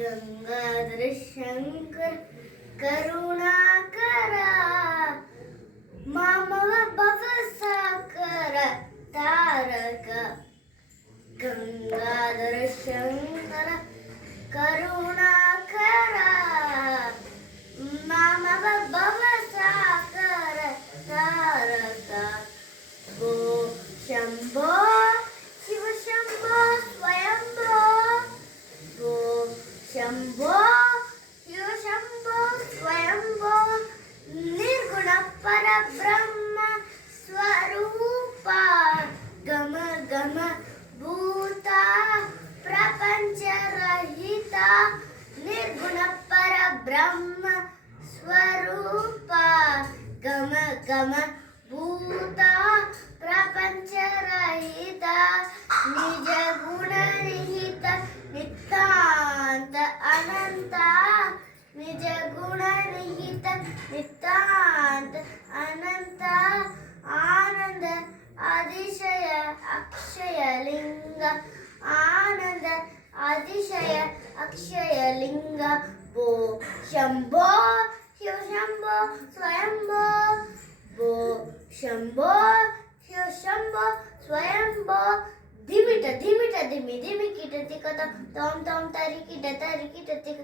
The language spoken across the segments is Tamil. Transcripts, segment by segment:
गंगाधर शंकर करुणाकरा मामव भवसाकर तारक गंगाधर शंकर करुणाकरा मामव भवसाकर तारक गो शंभो शिव शंभो स्वयंभो गो शंभो शिव शंभो स्वयंभो निर्गुण परब्रह्म स्वरूप गम गम भूता प्रपंच रहिता निर्गुण परब्रह्म स्वरूप गम गम भूता प्रपंच रहिता निज गुण निहित नितांत अनंत निज गुण निहित नितांत अनंत आनंद अतिशय अक्षय लिंग आनंद अतिशय अक्षय लिंग भो शंभो शिव शंभो स्वयंभो भो शंभो शिव शंभो स्वयंभो धिमिट धिमिट धिमि धिमि किट तिकत तम तम तारी किट तिक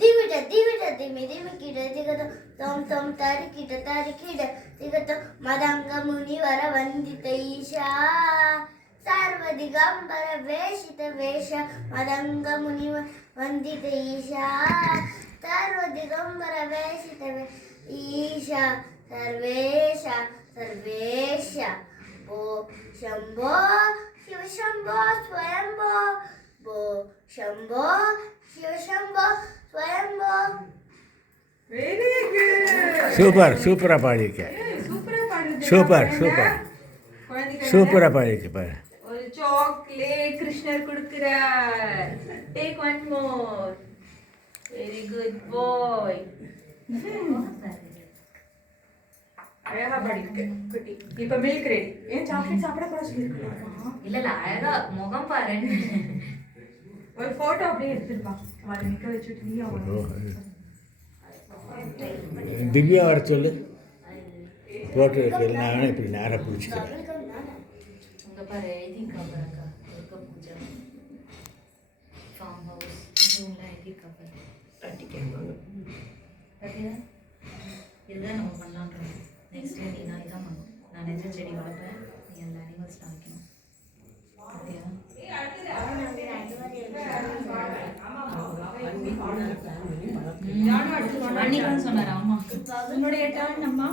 धिमिट धिमिट धिमि धिमि किट तिकत तम तम तारी किट तिकत मदंग मुनिवर वंदित ईशा सर्व दिगंबर वेशित वेश मदंग मुनिवर वंदित ईशा सर्व दिगंबर वेशित ईशा सर्वेश सर्वेश भो शंभो शिव शंभो स्वयंभो भो शंभो शिव शंभो स्वयंभो வெரி குட் சூப்பரா பாடியிருக்க. சூப்பரா சூப்பரா பாடியிருக்க பாரு. ஒரு சாக்லேட் கிருஷ்ணர் கொடுக்கிறார். Take one more. Very good boy. அழகா பாடிருக்கு குட்டி. இப்ப மில்க் ரெடி. ஏன் சாக்லேட் சாப்பிட கூட சொல்லிருக்கீங்க? இல்ல அழகா முகம் பாரு. ஒரு போட்டோ அப்படியே எடுத்துட்டு வா. அவளை நிக்க வச்சுட்டு நீ திவ்யா வர சொல்லு. போட்டோ எடுக்கிறது நானும் இப்படி நேராக பிடிச்சிக்கிறேன். உங்க பாரு எழுதியிருக்காங்க துர்கா பூஜை ஃபார்ம் ஹவுஸ் இதுலாம் எழுதியிருக்காங்க ப்ராக்டிக்கல் பார்த்தீங்களா இதுதான் நம்ம பண்ணலான்றோம். நெக்ஸ்ட் டே நீ நான் இதான் பண்ணணும். நான் நெஞ்ச செடி வளர்ப்பேன், நீ எல்லா அனிமல்ஸ்லாம் வைக்கணும். பார்த்தியா சொன்னார். ஆமா உன்னுடைய டர்ன் அம்மா.